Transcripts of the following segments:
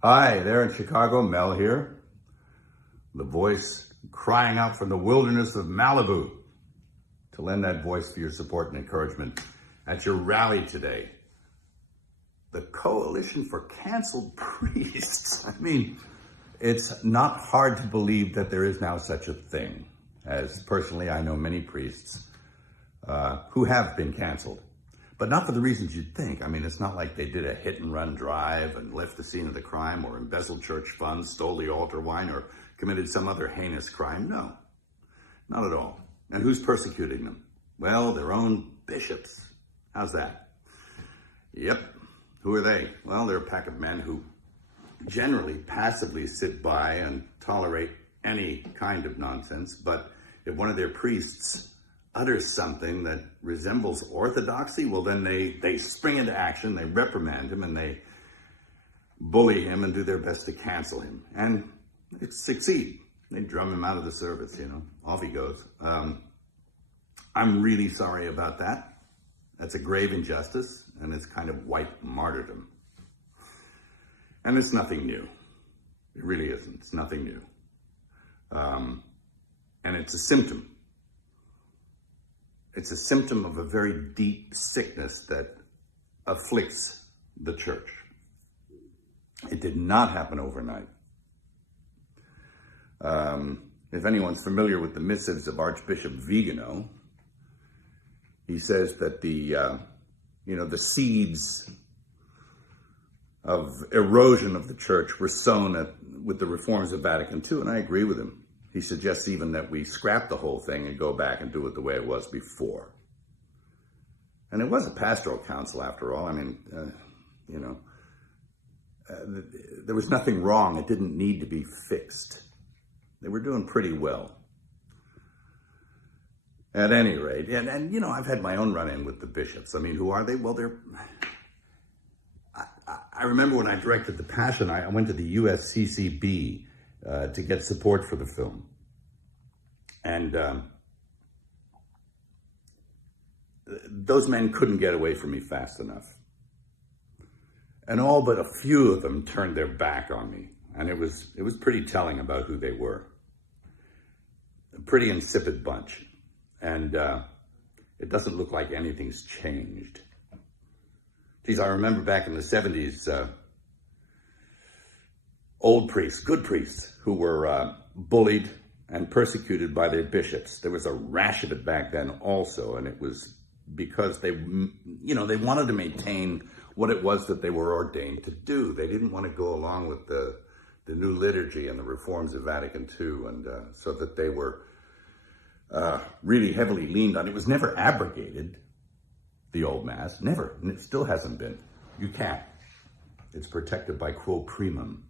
Hi, there in Chicago, Mel here. The voice crying out from the wilderness of Malibu to lend that voice for your support and encouragement at your rally today. The Coalition for Canceled Priests. I mean, it's not hard to believe that there is now such a thing, as personally I know many priests who have been canceled. But not for the reasons you'd think. I mean, it's not like they did a hit and run drive and left the scene of the crime or embezzled church funds, stole the altar wine, or committed some other heinous crime. No, not at all. And who's persecuting them? Well, their own bishops. How's that? Yep. Who are they? Well, they're a pack of men who generally passively sit by and tolerate any kind of nonsense. But if one of their priests utters something that resembles orthodoxy, well, then they spring into action, they reprimand him, and they bully him and do their best to cancel him. And they succeed. They drum him out of the service, off he goes. I'm really sorry about that. That's a grave injustice, and it's kind of white martyrdom. And it's nothing new. It really isn't. It's nothing new. And it's a symptom. It's a symptom of a very deep sickness that afflicts the church. It did not happen overnight. If anyone's familiar with the missives of Archbishop Vigano, he says that the seeds of erosion of the church were sown with the reforms of Vatican II, and I agree with him. He suggests even that we scrap the whole thing and go back and do it the way it was before. And it was a pastoral council after all. I mean, there was nothing wrong. It didn't need to be fixed. They were doing pretty well. At any rate, and I've had my own run-in with the bishops. I mean, who are they? Well, I remember when I directed The Passion, I went to the USCCB to get support for the film. And those men couldn't get away from me fast enough. And all but a few of them turned their back on me. And it was pretty telling about who they were. A pretty insipid bunch. And it doesn't look like anything's changed. Geez, I remember back in the 70s, old priests, good priests, who were bullied and persecuted by their bishops. There was a rash of it back then also, and it was because they wanted to maintain what it was that they were ordained to do. They didn't want to go along with the new liturgy and the reforms of Vatican II, and so that they were really heavily leaned on. It was never abrogated, the old Mass, never, and it still hasn't been. You can't. It's protected by quo primum.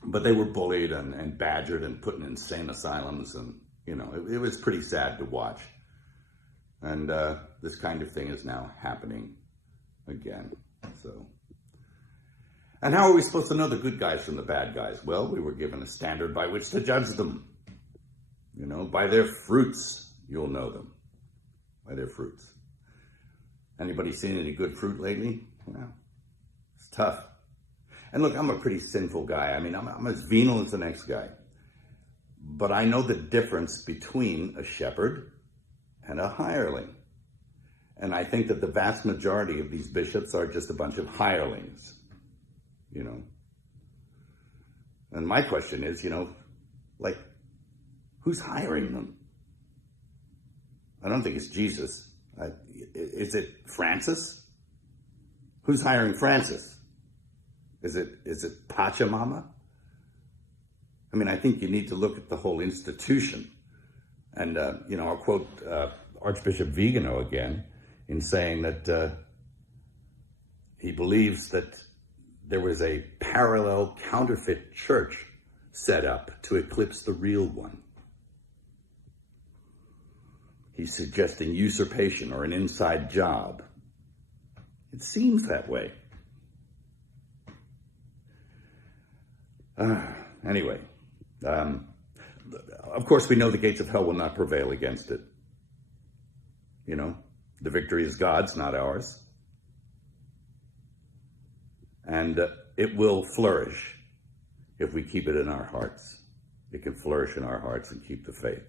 But they were bullied and badgered and put in insane asylums, and it was pretty sad to watch. And this kind of thing is now happening again. And how are we supposed to know the good guys from the bad guys? Well, we were given a standard by which to judge them. By their fruits, you'll know them. By their fruits. Anybody seen any good fruit lately? Well, it's tough. And look, I'm a pretty sinful guy. I mean, I'm as venal as the next guy. But I know the difference between a shepherd and a hireling. And I think that the vast majority of these bishops are just a bunch of hirelings. And my question is, who's hiring them? I don't think it's Jesus. Is it Francis? Who's hiring Francis? Is it Pachamama? I mean, I think you need to look at the whole institution. And, I'll quote Archbishop Vigano again in saying that he believes that there was a parallel counterfeit church set up to eclipse the real one. He's suggesting usurpation or an inside job. It seems that way. Anyway, of course we know the gates of hell will not prevail against it. The victory is God's, not ours. And it will flourish if we keep it in our hearts. It can flourish in our hearts and keep the faith.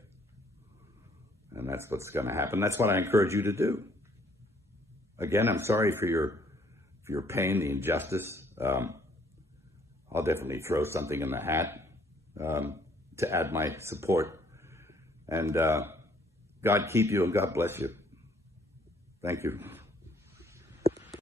And that's what's going to happen. That's what I encourage you to do. Again, I'm sorry for your pain, the injustice. I'll definitely throw something in the hat to add my support. And God keep you and God bless you. Thank you.